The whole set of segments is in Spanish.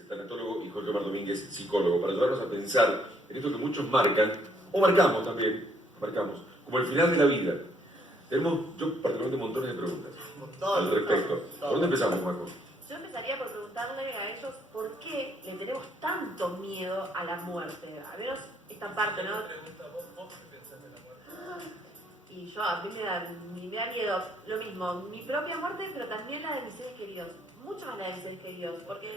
es tanatólogo, y Jorge Omar Domínguez, psicólogo, para ayudarnos a pensar en esto que muchos marcan, o marcamos también, como el final de la vida. Yo particularmente montones de preguntas al respecto. ¿Por dónde empezamos, Marco? Yo empezaría por preguntarle a ellos por qué le tenemos tanto miedo a la muerte. A menos esta parte, ¿no? Y yo, a mí me da miedo lo mismo, mi propia muerte, pero también la de mis seres queridos. Mucho más la de mis seres queridos, porque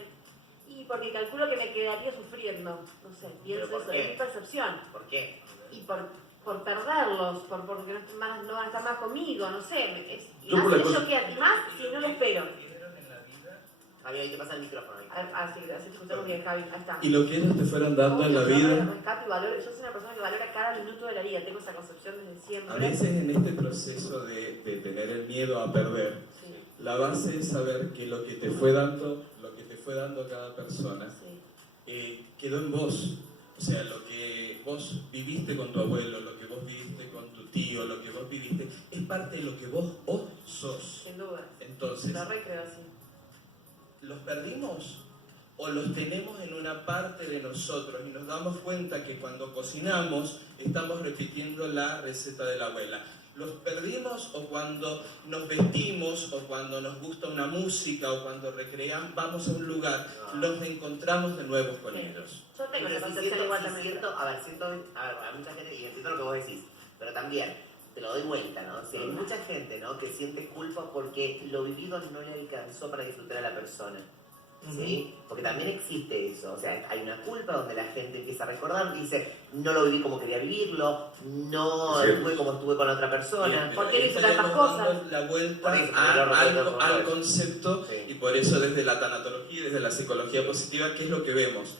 calculo que me quedaría sufriendo. No sé, pienso eso, es mi percepción. ¿Por qué? Y por perderlos, porque no van a estar más conmigo, no sé. Yo por la cosa... yo quedaría más si no lo espero. Javi, ahí te pasa el micrófono. Así te escuchamos bien, Javi, ahí está. Y lo que ellos te fueran dando en la vida... Yo soy una persona que valora cada minuto de la vida, tengo esa concepción desde siempre. A veces en este proceso de tener el miedo a perder, sí, la base es saber que lo que te fue dando cada persona, sí, quedó en vos. O sea, lo que vos viviste con tu abuelo, lo que vos viviste con tu tío, lo que vos viviste, es parte de lo que vos sos. Sin duda. Entonces, lo recreo así. ¿Los perdimos o los tenemos en una parte de nosotros y nos damos cuenta que cuando cocinamos estamos repitiendo la receta de la abuela? ¿Los perdimos o cuando nos vestimos o cuando nos gusta una música o cuando recreamos, vamos a un lugar, los encontramos de nuevo con ellos? Yo tengo la concepción igual también. A mucha gente, y entiendo lo que vos decís, pero también te lo doy vuelta, ¿no? O sea, hay mucha gente, ¿no?, que siente culpa porque lo vivido no le alcanzó para disfrutar a la persona, ¿sí? Porque también existe eso, o sea, hay una culpa donde la gente empieza a recordar y dice, no lo viví como quería vivirlo, no estuve como estuve con otra persona. ¿Por qué hizo tantas cosas? La vuelta al concepto, sí. Y por eso desde la tanatología y desde la psicología positiva, ¿qué es lo que vemos?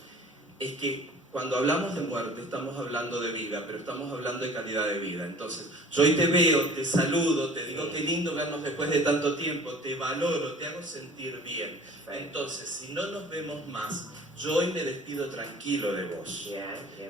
Es que cuando hablamos de muerte estamos hablando de vida, pero estamos hablando de calidad de vida. Entonces, yo hoy te veo, te saludo, te digo qué lindo vernos después de tanto tiempo, te valoro, te hago sentir bien. Entonces, si no nos vemos más, yo hoy me despido tranquilo de vos.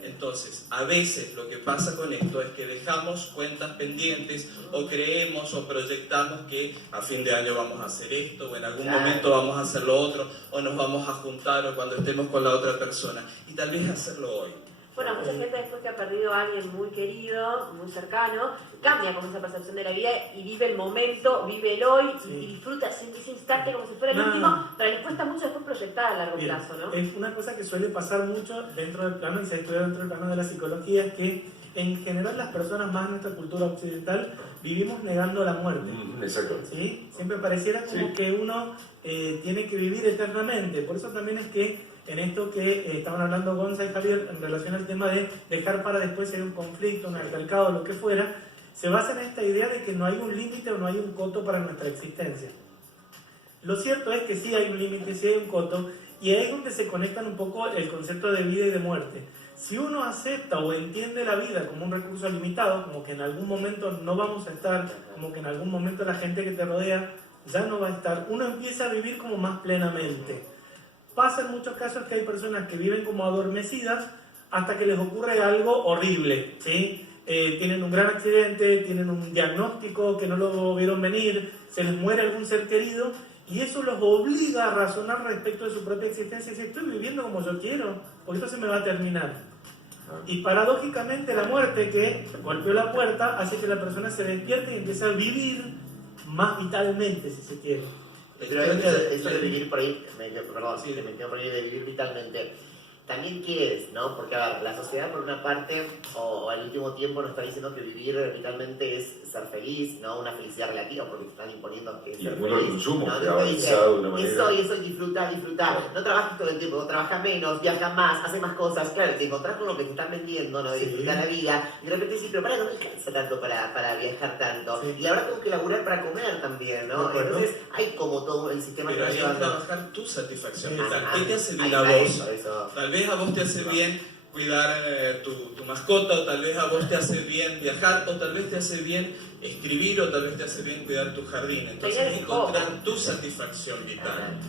Entonces, a veces lo que pasa con esto es que dejamos cuentas pendientes o creemos o proyectamos que a fin de año vamos a hacer esto o en algún momento vamos a hacer lo otro o nos vamos a juntar o cuando estemos con la otra persona y tal vez hacerlo hoy. Bueno, mucha gente después que ha perdido a alguien muy querido, muy cercano, cambia como esa percepción de la vida y vive el momento, vive el hoy y disfruta ese instante como si fuera el último, pero les cuesta mucho después proyectar a largo plazo, ¿no? Es una cosa que suele pasar mucho dentro del plano, y se estudia dentro del plano de la psicología, es que en general las personas más en nuestra cultura occidental vivimos negando la muerte. Exacto. ¿Sí? Siempre pareciera como que uno tiene que vivir eternamente. Por eso también es que en esto que estaban hablando Gonza y Javier en relación al tema de dejar para después si hay un conflicto, un altercado, lo que fuera, se basa en esta idea de que no hay un límite o no hay un coto para nuestra existencia. Lo cierto es que sí hay un límite, sí hay un coto, y ahí es donde se conectan un poco el concepto de vida y de muerte. Si uno acepta o entiende la vida como un recurso limitado, como que en algún momento no vamos a estar, como que en algún momento la gente que te rodea ya no va a estar, uno empieza a vivir como más plenamente. Pasa en muchos casos que hay personas que viven como adormecidas hasta que les ocurre algo horrible, ¿sí? Tienen un gran accidente, tienen un diagnóstico que no lo vieron venir, se les muere algún ser querido y eso los obliga a razonar respecto de su propia existencia y decir, estoy viviendo como yo quiero, porque esto se me va a terminar. Y paradójicamente la muerte que golpeó la puerta hace que la persona se despierte y empiece a vivir más vitalmente, si se quiere. Pero eso de vivir por ahí, me quedo por ahí de vivir vitalmente. También qué es, ¿no? Porque a ver, la sociedad por una parte, o al último tiempo nos está diciendo que vivir vitalmente es ser feliz, ¿no? Una felicidad relativa, porque te están imponiendo que es ser feliz. El consumo, ¿no? que ha avanzado de una manera. Eso, disfrutar. No trabajas todo el tiempo, no trabajas menos, viajas más, haces más cosas. Claro, te encontrás con lo que te están vendiendo, ¿no? De disfrutar la vida, y de repente dices, pero para, no me alcanza tanto para viajar tanto. Y la verdad tengo que laburar para comer también, ¿no? Entonces hay como todo el sistema pero que hay va que trabajar tu satisfacción vital. ¿Qué te hace bien a vos? Tal vez a vos te hace bien cuidar tu mascota, o tal vez a vos te hace bien viajar, o tal vez te hace bien escribir, o tal vez te hace bien cuidar tu jardín. Entonces encontrar tu satisfacción vital.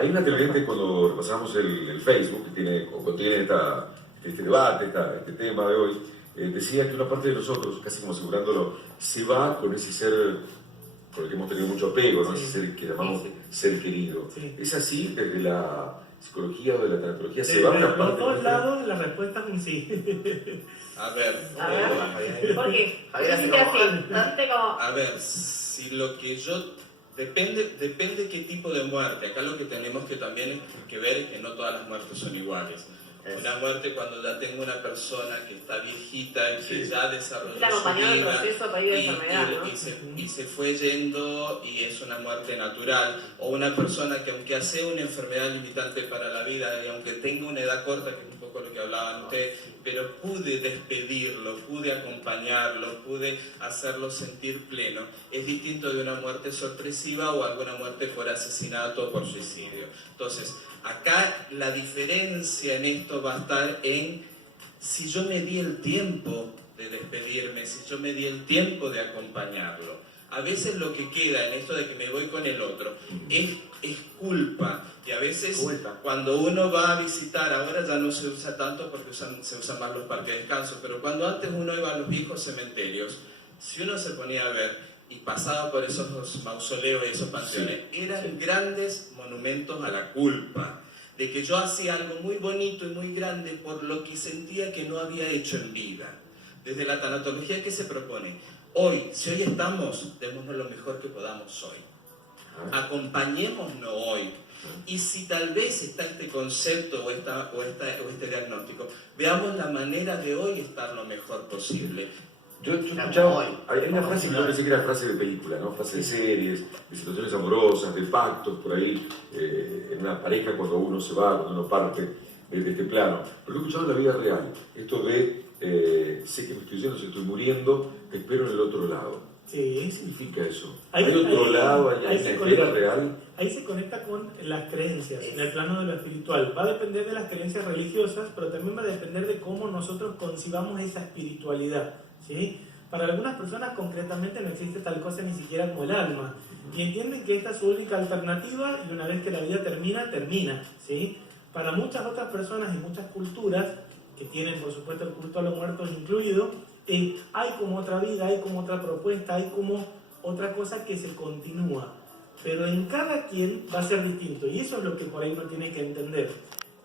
Hay una televidente cuando repasamos el Facebook, que contiene este debate, este tema de hoy, decía que una parte de nosotros, casi como asegurándolo, se va con ese ser con el que hemos tenido mucho apego, ¿no? Ese ser que llamamos ser querido. ¿Es así desde la psicología o de la tanatología se va a una Los parte dos nuestra? lados la respuesta es un sí. A ver, ¿Por qué? Javier, Hiciste así, hiciste como... a ver, si lo que yo... Depende qué tipo de muerte. Acá lo que tenemos que también que ver es que no todas las muertes son iguales. Una muerte cuando ya tengo una persona que está viejita y que ya desarrolló La acompañó su el vida proceso para ir de enfermedad, ¿no? y se fue yendo y es una muerte natural, o una persona que aunque hace una enfermedad limitante para la vida y aunque tenga una edad corta, que es un poco lo que hablaban ustedes, pero pude despedirlo, pude acompañarlo, pude hacerlo sentir pleno, es distinto de una muerte sorpresiva o alguna muerte por asesinato o por suicidio. Entonces, acá la diferencia en esto va a estar en si yo me di el tiempo de despedirme, si yo me di el tiempo de acompañarlo. A veces lo que queda en esto de que me voy con el otro es culpa. Y a veces cuando uno va a visitar, ahora ya no se usa tanto porque se usan más los parques de descanso, pero cuando antes uno iba a los viejos cementerios, si uno se ponía a ver y pasaba por esos mausoleos y esos panteones, eran grandes monumentos a la culpa, de que yo hacía algo muy bonito y muy grande por lo que sentía que no había hecho en vida. Desde la tanatología, ¿qué se propone? Hoy, si hoy estamos, démonos lo mejor que podamos hoy. Acompañémonos hoy. Y si tal vez está este concepto o este diagnóstico, veamos la manera de hoy estar lo mejor posible. Yo he escuchado, hay una frase que yo pensé que era frase de película, ¿no? Frase de series, de situaciones amorosas, de pactos por ahí, en una pareja cuando uno se va, cuando uno parte de este plano. Pero lo he escuchado en la vida real, esto de sé que me estoy yendo, se estoy muriendo, te espero en el otro lado. Sí. ¿Qué significa eso? Ahí, ¿Hay otro lado, hay una espera real? Ahí se conecta con las creencias, en el plano de lo espiritual. Va a depender de las creencias religiosas, pero también va a depender de cómo nosotros concibamos esa espiritualidad, ¿sí? Para algunas personas concretamente no existe tal cosa ni siquiera como el alma, y entienden que esta es su única alternativa y una vez que la vida termina, termina, ¿sí? Para muchas otras personas y muchas culturas, que tienen por supuesto el culto a los muertos incluido, hay como otra vida, hay como otra propuesta, hay como otra cosa que se continúa, pero en cada quien va a ser distinto, y eso es lo que por ahí uno tiene que entender.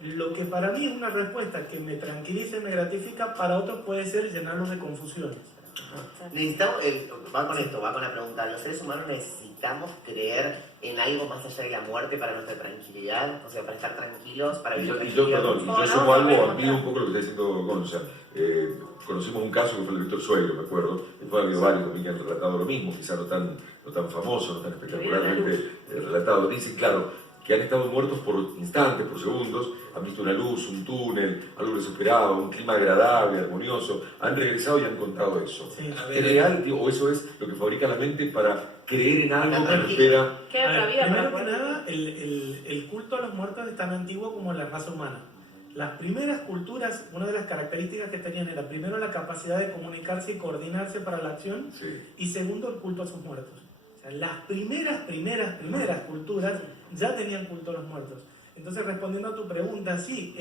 Lo que para mí es una respuesta que me tranquiliza y me gratifica, para otros puede ser llenarlos de confusiones. Necesitamos, va con esto, va con la pregunta, ¿los seres humanos necesitamos creer en algo más allá de la muerte para nuestra tranquilidad? O sea, para estar tranquilos, para vivir tranquilos. Yo sumo algo, amplío un poco lo que está diciendo Gonza. Conocimos un caso que fue el de Víctor Suegro, me acuerdo, después ha habido varios también que han relatado lo mismo, quizá no tan famoso, no tan espectacularmente relatado. Dicen, claro, que han estado muertos por instantes, por segundos, han visto una luz, un túnel, algo desesperado, un clima agradable, armonioso, han regresado y han contado eso. Sí. ¿Es real, tío, o eso es lo que fabrica la mente para creer en algo que nos espera? ¿Qué otra vida Primero para que nada, el culto a los muertos es tan antiguo como la raza humana. Las primeras culturas, una de las características que tenían era primero la capacidad de comunicarse y coordinarse para la acción, y segundo el culto a sus muertos. O sea, las primeras culturas ya tenían culto a los muertos. Entonces, respondiendo a tu pregunta, sí,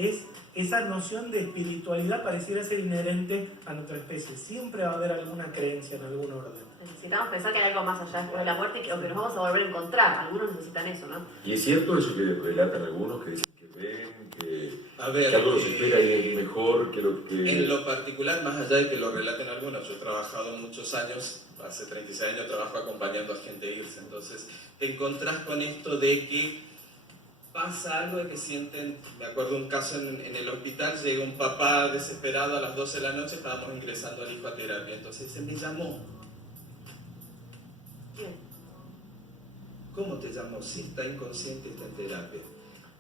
esa noción de espiritualidad pareciera ser inherente a nuestra especie. Siempre va a haber alguna creencia en algún orden. Necesitamos pensar que hay algo más allá después de la muerte o que nos vamos a volver a encontrar. Algunos necesitan eso, ¿no? Y es cierto eso que relatan algunos, que dicen que ven, que algo los espera y es mejor que lo que... En lo particular, más allá de que lo relaten algunos, yo he trabajado muchos años, hace 36 años trabajo acompañando a gente a irse, entonces te encontrás con esto de que pasa algo de que sienten, me acuerdo un caso en el hospital, llega un papá desesperado a las 12 de la noche, estábamos ingresando al hijo a terapia, entonces dice, me llamó. Bien. ¿Cómo te llamó? Sí, está inconsciente, está en terapia.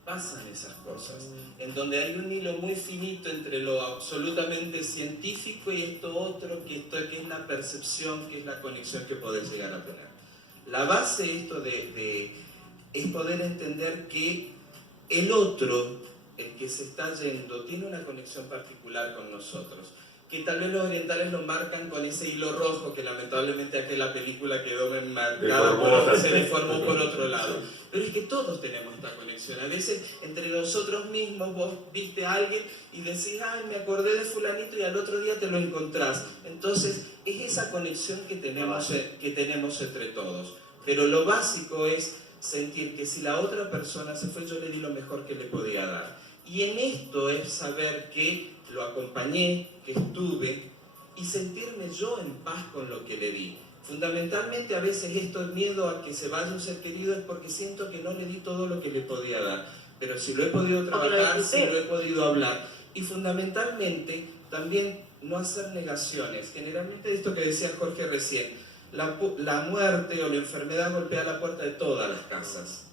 Pasan esas cosas, en donde hay un hilo muy finito entre lo absolutamente científico y esto otro, que es la percepción, que es la conexión que podés llegar a tener. La base de esto es poder entender que el otro, el que se está yendo, tiene una conexión particular con nosotros, que tal vez los orientales lo marcan con ese hilo rojo que lamentablemente aquella película quedó marcada por se deformó por otro lado. Pero es que todos tenemos esta conexión. A veces entre nosotros mismos vos viste a alguien y decís, ay, me acordé de fulanito, y al otro día te lo encontrás. Entonces es esa conexión que tenemos entre todos. Pero lo básico es sentir que si la otra persona se fue, yo le di lo mejor que le podía dar. Y en esto es saber que lo acompañé, que estuve, y sentirme yo en paz con lo que le di. Fundamentalmente a veces esto es miedo a que se vaya un ser querido es porque siento que no le di todo lo que le podía dar. Pero si lo he podido trabajar, si lo he podido hablar. Y fundamentalmente también no hacer negaciones. Generalmente esto que decía Jorge recién, la muerte o la enfermedad golpea la puerta de todas las casas.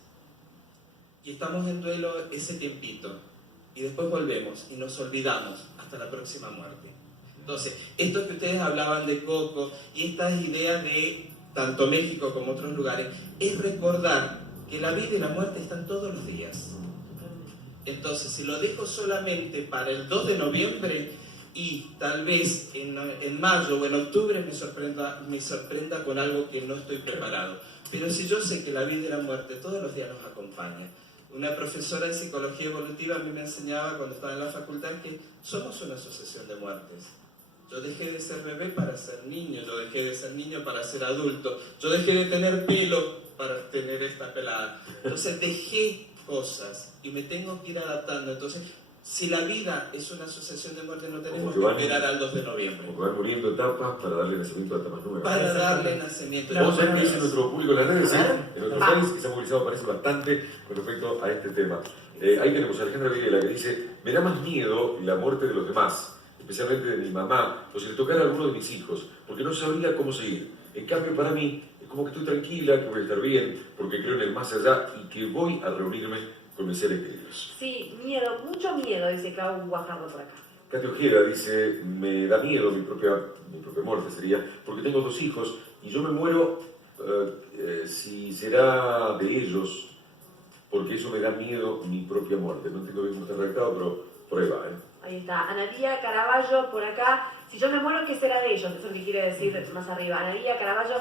Y estamos en duelo ese tiempito. Y después volvemos y nos olvidamos hasta la próxima muerte. Entonces, esto que ustedes hablaban de Coco y estas ideas de tanto México como otros lugares, es recordar que la vida y la muerte están todos los días. Entonces, si lo dejo solamente para el 2 de noviembre y tal vez en mayo o en octubre me sorprenda con algo que no estoy preparado. Pero si yo sé que la vida y la muerte todos los días nos acompañan. Una profesora de psicología evolutiva a mí me enseñaba cuando estaba en la facultad que somos una sucesión de muertes. Yo dejé de ser bebé para ser niño, yo dejé de ser niño para ser adulto, yo dejé de tener pelo para tener esta pelada. Entonces dejé cosas y me tengo que ir adaptando. Entonces, si la vida es una sucesión de muertes, no tenemos que esperar al 2 de noviembre. Porque van muriendo etapas para darle nacimiento a etapas nuevas. Para darle nacimiento. Vamos a ver qué dice nuestro público en las redes, ¿sí? En nuestro país, que se ha movilizado parece bastante con respecto a este tema. Ahí tenemos a Alejandra Videla que dice: me da más miedo la muerte de los demás, especialmente de mi mamá, o si le tocara a alguno de mis hijos, porque no sabría cómo seguir. En cambio, para mí, es como que estoy tranquila, que voy a estar bien, porque creo en el más allá y que voy a reunirme con mis seres queridos. Sí, miedo, mucho miedo, dice Cabo Guajardo por acá. Katy Ojeda dice: me da miedo mi propia muerte, sería, porque tengo 2 hijos y yo me muero si será de ellos, porque eso me da miedo mi propia muerte. No entiendo bien cómo está redactado, pero por ahí va, Ahí está, Analía Caraballo por acá. Si yo me muero, ¿qué será de ellos? Eso es lo que quiere decir más arriba. Analía Caraballo,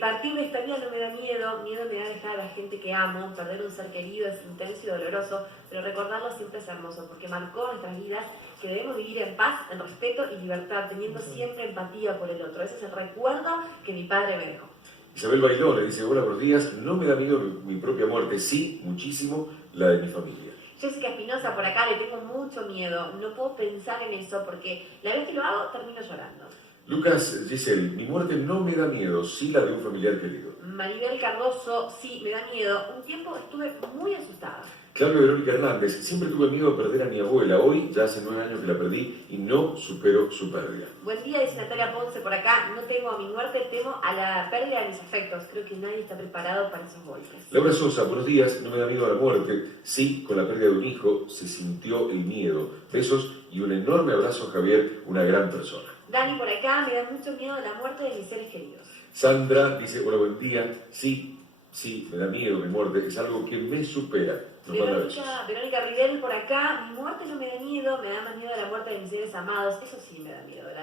partir de esta vida no me da miedo. Miedo me da dejar a la gente que amo. Perder un ser querido es intenso y doloroso, pero recordarlo siempre es hermoso, porque marcó nuestras vidas que debemos vivir en paz, en respeto y libertad, teniendo siempre empatía por el otro. Ese es el recuerdo que mi padre me dejó. Isabel Bailón le dice: hola, buenos días, no me da miedo mi propia muerte, sí, muchísimo la de mi familia. Jessica Espinosa por acá, le tengo mucho miedo, no puedo pensar en eso porque la vez que lo hago termino llorando. Lucas Giselle: mi muerte no me da miedo, sí la de un familiar querido. Maribel Cardoso: sí, me da miedo, un tiempo estuve muy asustada. Claudia Verónica Hernández: siempre tuve miedo de perder a mi abuela, hoy ya hace 9 años que la perdí y no supero su pérdida. Buen día, dice Natalia Ponce por acá, no temo a mi muerte, temo a la pérdida de mis afectos, creo que nadie está preparado para esos golpes. Laura Sosa: buenos días, no me da miedo a la muerte, sí, con la pérdida de un hijo se sintió el miedo. Besos y un enorme abrazo, Javier, una gran persona. Dani por acá: me da mucho miedo la muerte de mis seres queridos. Sandra dice: hola, buen día, sí, me da miedo mi muerte, es algo que me supera. Verónica Rivell por acá: mi muerte no me da miedo, me da más miedo la muerte de mis seres amados, eso sí me da miedo, la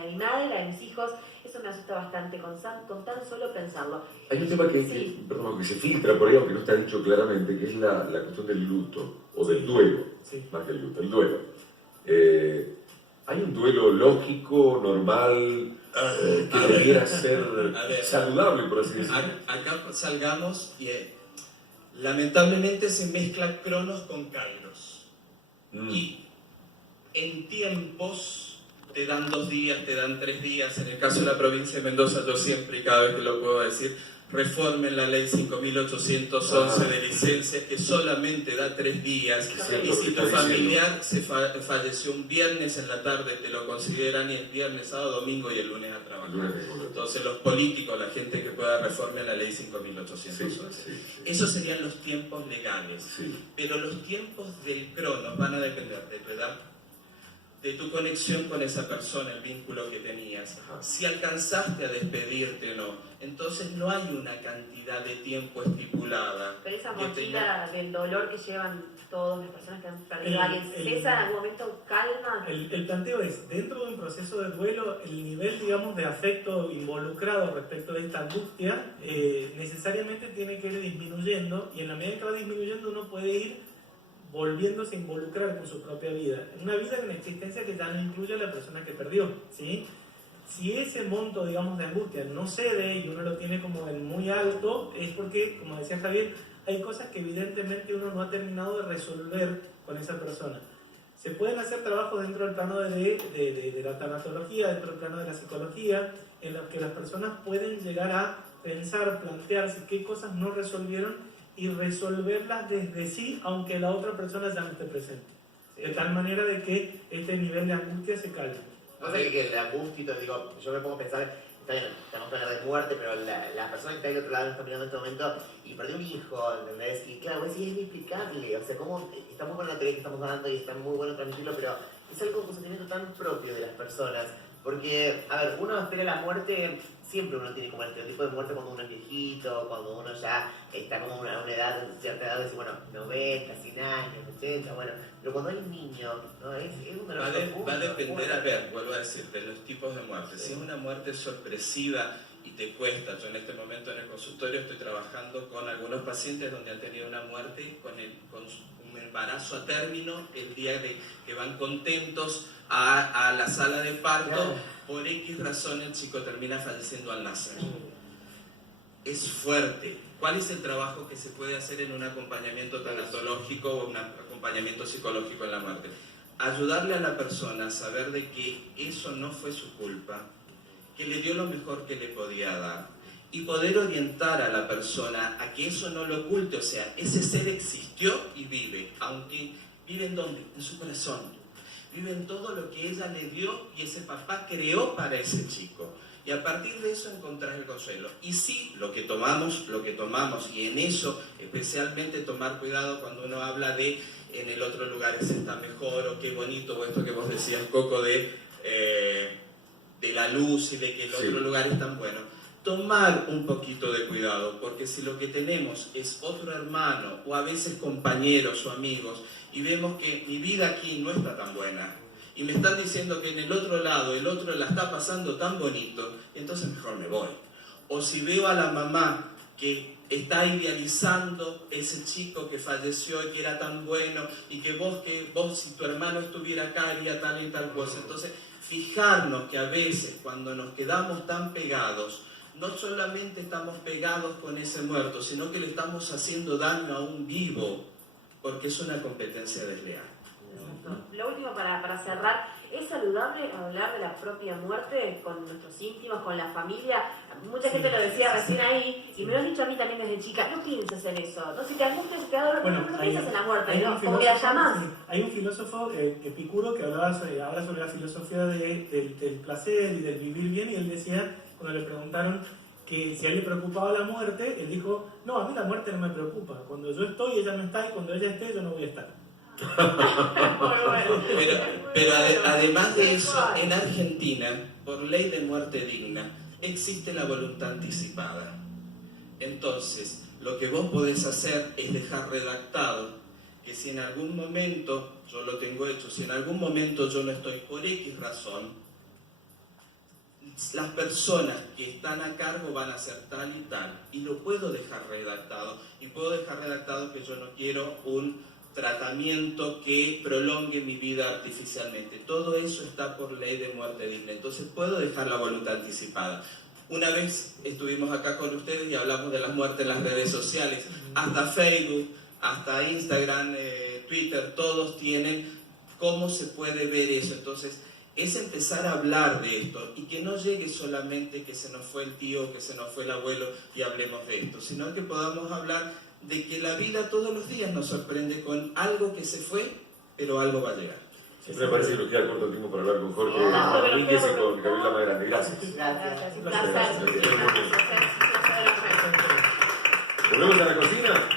de mi madre, la de mis hijos, eso me asusta bastante con tan solo pensarlo. Hay un tema que se filtra por ahí, aunque no está dicho claramente, que es la cuestión del luto, o del duelo, más que el luto, el duelo. Hay un duelo lógico, normal, que debiera ser saludable, por así decirlo. Acá salgamos y lamentablemente se mezcla Cronos con Kairos. Y en tiempos te dan 2 días, te dan 3 días. En el caso de la provincia de Mendoza, yo siempre y cada vez que lo puedo decir, reformen la ley 5.811 de licencias, que solamente da 3 días. Y si tu familiar falleció un viernes en la tarde, te lo consideran y el viernes, sábado, domingo y el lunes a trabajar. Entonces los políticos, la gente que pueda reformar la ley 5.811. Esos serían los tiempos legales. Pero los tiempos del Cronos van a depender de tu edad, de tu conexión con esa persona, el vínculo que tenías, si alcanzaste a despedirte o no. Entonces no hay una cantidad de tiempo estipulada. Pero esa mochila del dolor que llevan todas las personas que han perdido a alguien, ¿cesa en algún momento, calma? El planteo es, dentro de un proceso de duelo, el nivel, digamos, de afecto involucrado respecto de esta angustia necesariamente tiene que ir disminuyendo, y en la medida que va disminuyendo uno puede ir volviéndose a involucrar con su propia vida. Una vida en existencia que ya no incluye a la persona que perdió, ¿sí? Si ese monto, digamos, de angustia no cede y uno lo tiene como en muy alto, es porque, como decía Javier, hay cosas que evidentemente uno no ha terminado de resolver con esa persona. Se pueden hacer trabajos dentro del plano de la tanatología, dentro del plano de la psicología, en los que las personas pueden llegar a pensar, plantearse qué cosas no resolvieron y resolverlas desde sí, aunque la otra persona ya no esté presente. Sí. De tal manera de que este nivel de angustia se calme. No sé que la angustia, digo, yo me pongo a pensar, está bien, estamos hablando de muerte, pero la persona que está ahí del otro lado está mirando en este momento y perdió un hijo, ¿entendés? Y claro, es inexplicable, o sea, cómo está muy buena la teoría que estamos dando y está muy bueno transmitirlo, pero es algo, un sentimiento tan propio de las personas. Porque, a ver, uno espera la muerte, siempre uno tiene como el estereotipo de muerte cuando uno es viejito, cuando uno ya está como a una edad, cierta edad, decir, bueno, 90, 100 años, 80, bueno, pero cuando hay un niño, ¿no? Es un dolor va a depender, a ver, vuelvo a decir, de los tipos de muerte. Sí. Si es una muerte sorpresiva y te cuesta, yo en este momento en el consultorio estoy trabajando con algunos pacientes donde han tenido una muerte con un embarazo a término, el día de que van contentos a la sala de parto, claro. Por X razón el chico termina falleciendo al nacer. Es fuerte. ¿Cuál es el trabajo que se puede hacer en un acompañamiento tanatológico o un acompañamiento psicológico en la muerte? Ayudarle a la persona a saber de que eso no fue su culpa, que le dio lo mejor que le podía dar, y poder orientar a la persona a que eso no lo oculte, o sea, ese ser existió y vive, aunque vive ¿en dónde? En su corazón. Vive en todo lo que ella le dio y ese papá creó para ese chico. Y a partir de eso encontrar el consuelo. Y sí, lo que tomamos, y en eso especialmente tomar cuidado cuando uno habla de en el otro lugar se está mejor, o qué bonito, o esto que vos decías, Coco, de la luz y de que el otro lugar es tan bueno. Tomar un poquito de cuidado, porque si lo que tenemos es otro hermano, o a veces compañeros o amigos, y vemos que mi vida aquí no está tan buena, y me están diciendo que en el otro lado el otro la está pasando tan bonito, entonces mejor me voy. O si veo a la mamá que está idealizando ese chico que falleció y que era tan bueno, y que vos si tu hermano estuviera acá haría tal y tal cosa. Entonces, fijarnos que a veces cuando nos quedamos tan pegados, no solamente estamos pegados con ese muerto, sino que le estamos haciendo daño a un vivo, porque es una competencia desleal. Lo último para cerrar, ¿es saludable hablar de la propia muerte con nuestros íntimos, con la familia? Mucha gente lo decía recién ahí, y me lo han dicho a mí también desde chica, no pienses hacer eso, no, si te angustias, te da dolor, no piensas en la muerte, ¿no? Como que la llamás. Hay un filósofo, Epicuro, que habla sobre la filosofía del placer y del vivir bien, y él decía, cuando le preguntaron que si a él le preocupaba la muerte, él dijo, no, a mí la muerte no me preocupa, cuando yo estoy, ella no está, y cuando ella esté, yo no voy a estar. Pero además de eso, en Argentina, por ley de muerte digna, existe la voluntad anticipada. Entonces, lo que vos podés hacer es dejar redactado que si en algún momento, yo lo tengo hecho, si en algún momento yo no estoy por X razón, las personas que están a cargo van a hacer tal y tal, y lo puedo dejar redactado, y puedo dejar redactado que yo no quiero un tratamiento que prolongue mi vida artificialmente. Todo eso está por ley de muerte digna. Entonces puedo dejar la voluntad anticipada. Una vez estuvimos acá con ustedes y hablamos de la muerte en las redes sociales. Hasta Facebook, hasta Instagram, Twitter, todos tienen cómo se puede ver eso. Entonces es empezar a hablar de esto y que no llegue solamente que se nos fue el tío, que se nos fue el abuelo y hablemos de esto, sino que podamos hablar de que la vida todos los días nos sorprende con algo que se fue, pero algo va a llegar. Siempre me parece que nos queda corto el tiempo para hablar con Jorge Domínguez y con Gabriela Magrande. Gracias. Gracias. Volvemos a la cocina.